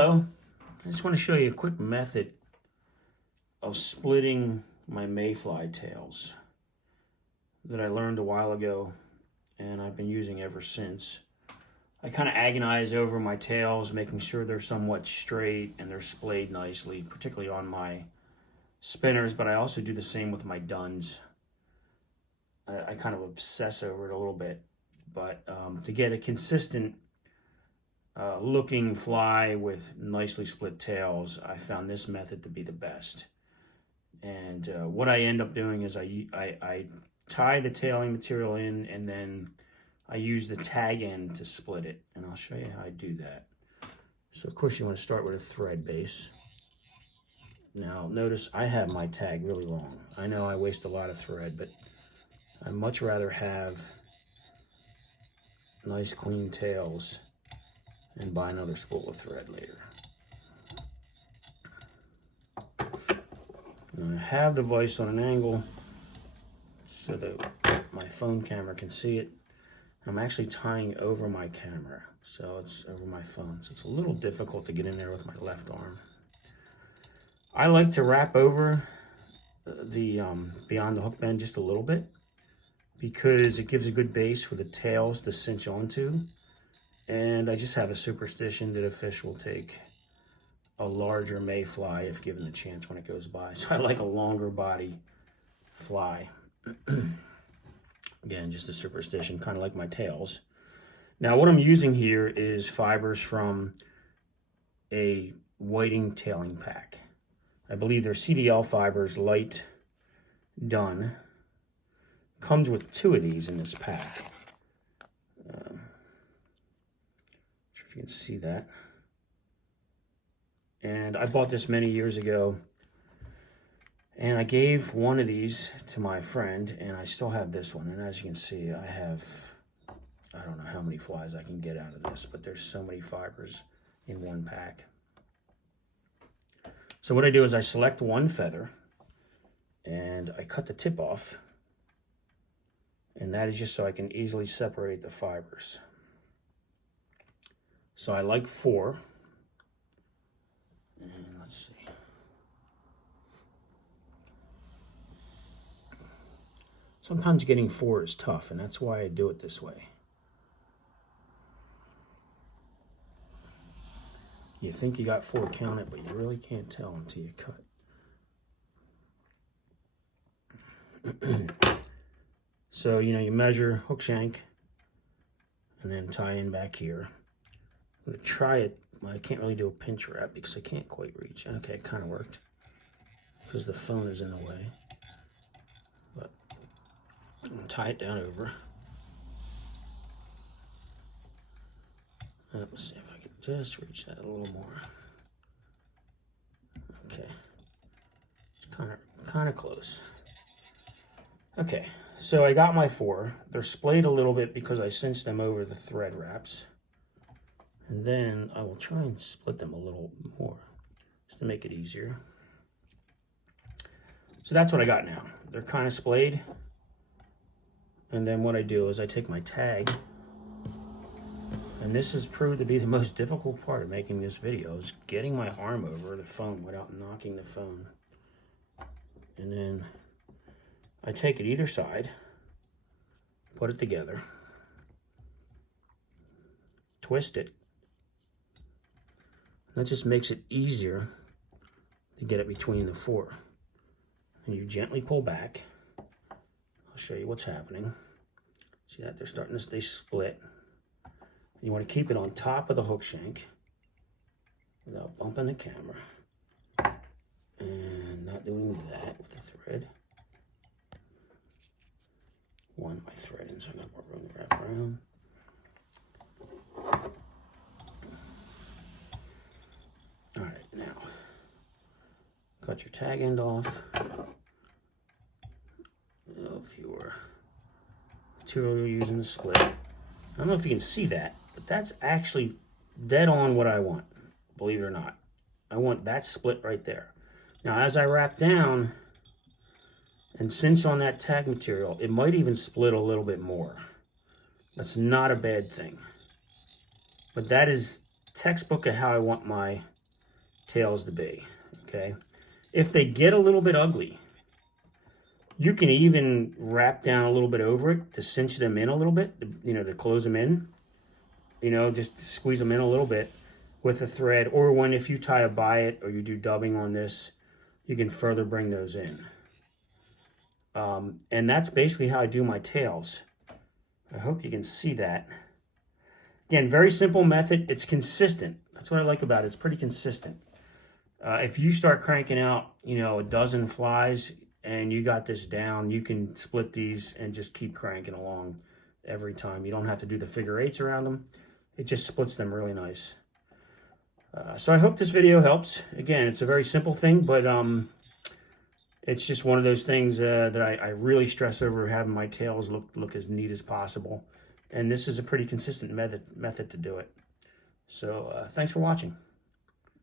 Hello, I just want to show you a quick method of splitting my mayfly tails that I learned a while ago and I've been using ever since. I kind of agonize over my tails, making sure they're somewhat straight and they're splayed nicely, particularly on my spinners, but I also do the same with my duns. I kind of obsess over it a little bit, but to get a consistent looking fly with nicely split tails, I found this method to be the best. And what I end up doing is I tie the tailing material in, and then I use the tag end to split it, and I'll show you how I do that. So of course you want to start with a thread base. Now notice I have my tag really long. I know I waste a lot of thread, but I'd much rather have nice clean tails and buy another spool of thread later. And I have the vise on an angle so that my phone camera can see it. I'm actually tying over my camera, so it's over my phone. So it's a little difficult to get in there with my left arm. I like to wrap over the beyond the hook bend just a little bit because it gives a good base for the tails to cinch onto. And I just have a superstition that a fish will take a larger mayfly if given the chance when it goes by. So I like a longer body fly. Again, just a superstition, kind of like my tails. Now what I'm using here is fibers from a whiting tailing pack. I believe they're CDL fibers, light done. Comes with 2 of these in this pack. Not sure if you can see that. And I bought this many years ago. And I gave one of these to my friend, and I still have this one. And as you can see, I don't know how many flies I can get out of this, but there's so many fibers in one pack. So what I do is I select one feather, and I cut the tip off. And that is just so I can easily separate the fibers. So I like 4. And let's see. Sometimes getting 4 is tough, and that's why I do it this way. You think you got 4 counted, but you really can't tell until you cut. So, you measure hook shank and then tie in back here. I'm going to try it. Well, I can't really do a pinch wrap because I can't quite reach. Okay, it kind of worked because the phone is in the way. But I'm going to tie it down over. Let's see if I can just reach that a little more. Okay, it's kind of close. Okay, so I got my 4. They're splayed a little bit because I cinched them over the thread wraps. And then I will try and split them a little more just to make it easier. So that's what I got now. They're kind of splayed. And then what I do is I take my tag, and this has proved to be the most difficult part of making this video, is getting my arm over the phone without knocking the phone. And then I take it either side, put it together, twist it. That just makes it easier to get it between the 4. And you gently pull back. I'll show you what's happening. See that? They're starting to stay split. You want to keep it on top of the hook shank without bumping the camera. And not doing that with the thread. One, my thread in, so I got more room to wrap around. All right, now cut your tag end off of your material you're using to split. I don't know if you can see that, but that's actually dead on what I want, believe it or not. I want that split right there. Now, as I wrap down and cinch on that tag material, it might even split a little bit more. That's not a bad thing. But that is textbook of how I want my tails to be, okay? If they get a little bit ugly, you can even wrap down a little bit over it to cinch them in a little bit, you know, to close them in. You know, just squeeze them in a little bit with a thread, or when if you tie a biot or you do dubbing on this, you can further bring those in. And that's basically how I do my tails. I hope you can see that. Again, very simple method. It's consistent. That's what I like about it. It's pretty consistent. If you start cranking out, you know, a dozen flies and you got this down, you can split these and just keep cranking along every time. You don't have to do the figure eights around them. It just splits them really nice. So I hope this video helps. Again, it's a very simple thing, but it's just one of those things that I really stress over, having my tails look as neat as possible. And this is a pretty consistent method to do it. So thanks for watching.